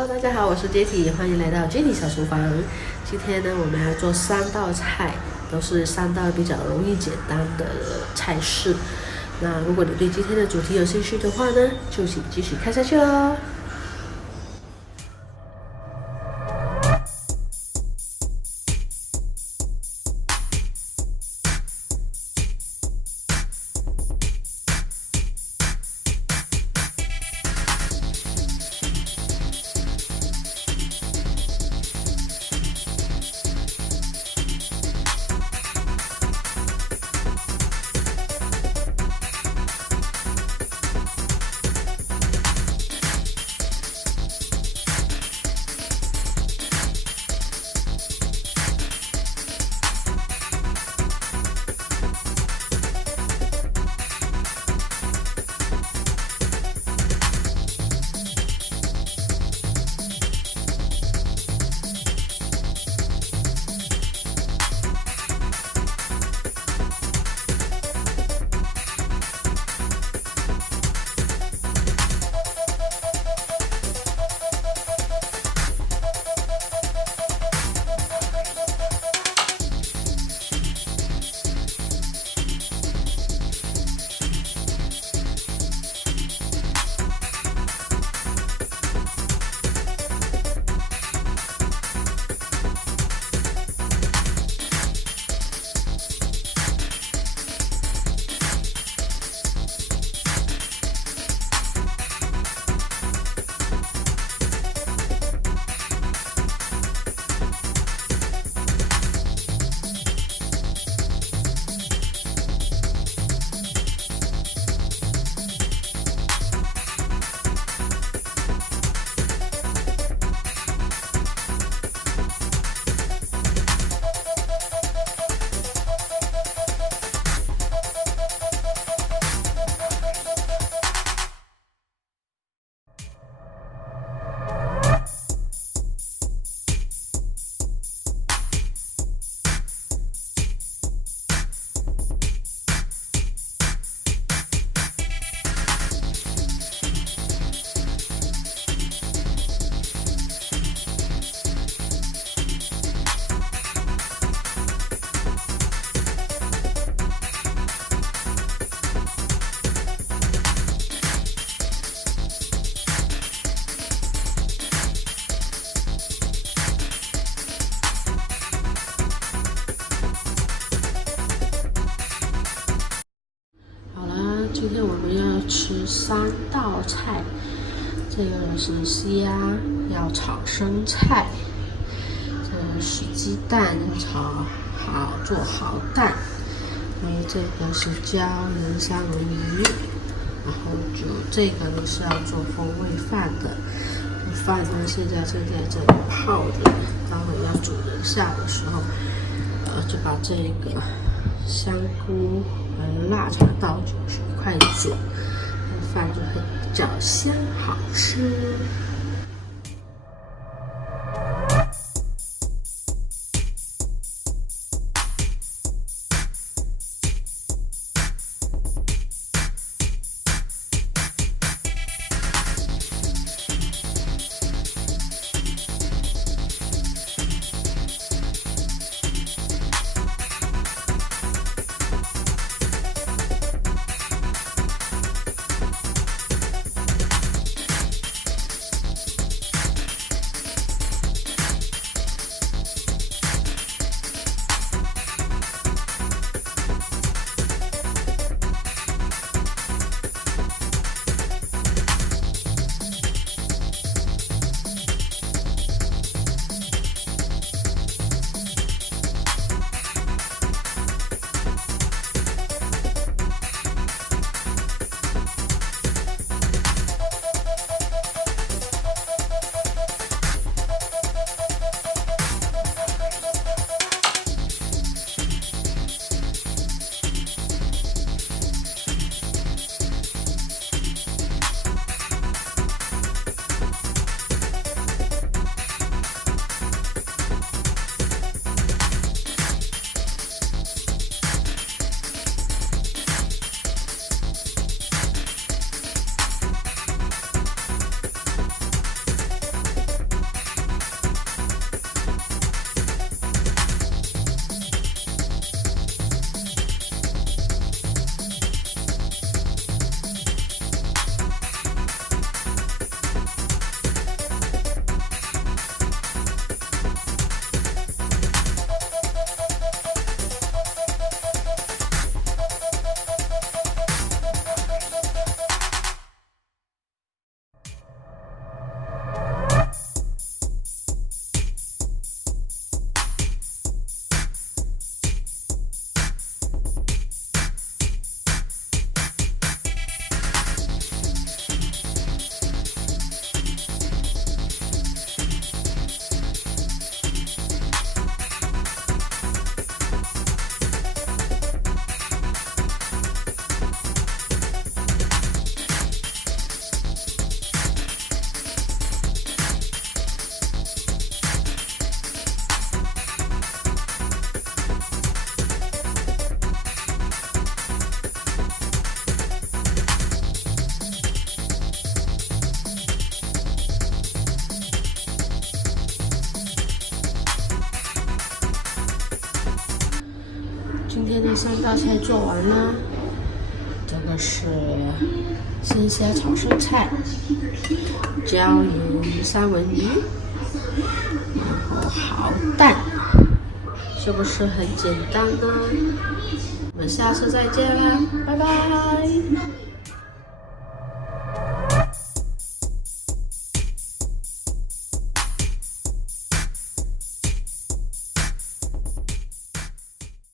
Hello， 大家好，我是 Jetty， 欢迎来到 Jetty 小厨房。今天呢，我们要做3道菜，都是3道比较容易简单的菜式。那如果你对今天的主题有兴趣的话呢，就请继续看下去喽。今天我们要吃3道菜，这个是虾，要炒生菜，这个是鸡蛋，要炒好做好蛋，还有这个是椒盐三文鱼，然后就这个呢是要做风味饭的，饭呢现在正在这里泡着，待会要煮人下的时候，就把这个香菇和辣茶倒进去一块煮，饭就会比较香好吃。天的3道菜做完了，这个是鲜虾炒生菜、椒盐三文鱼，然后蚝蛋，是不是很简单呢？我们下次再见啦，拜拜。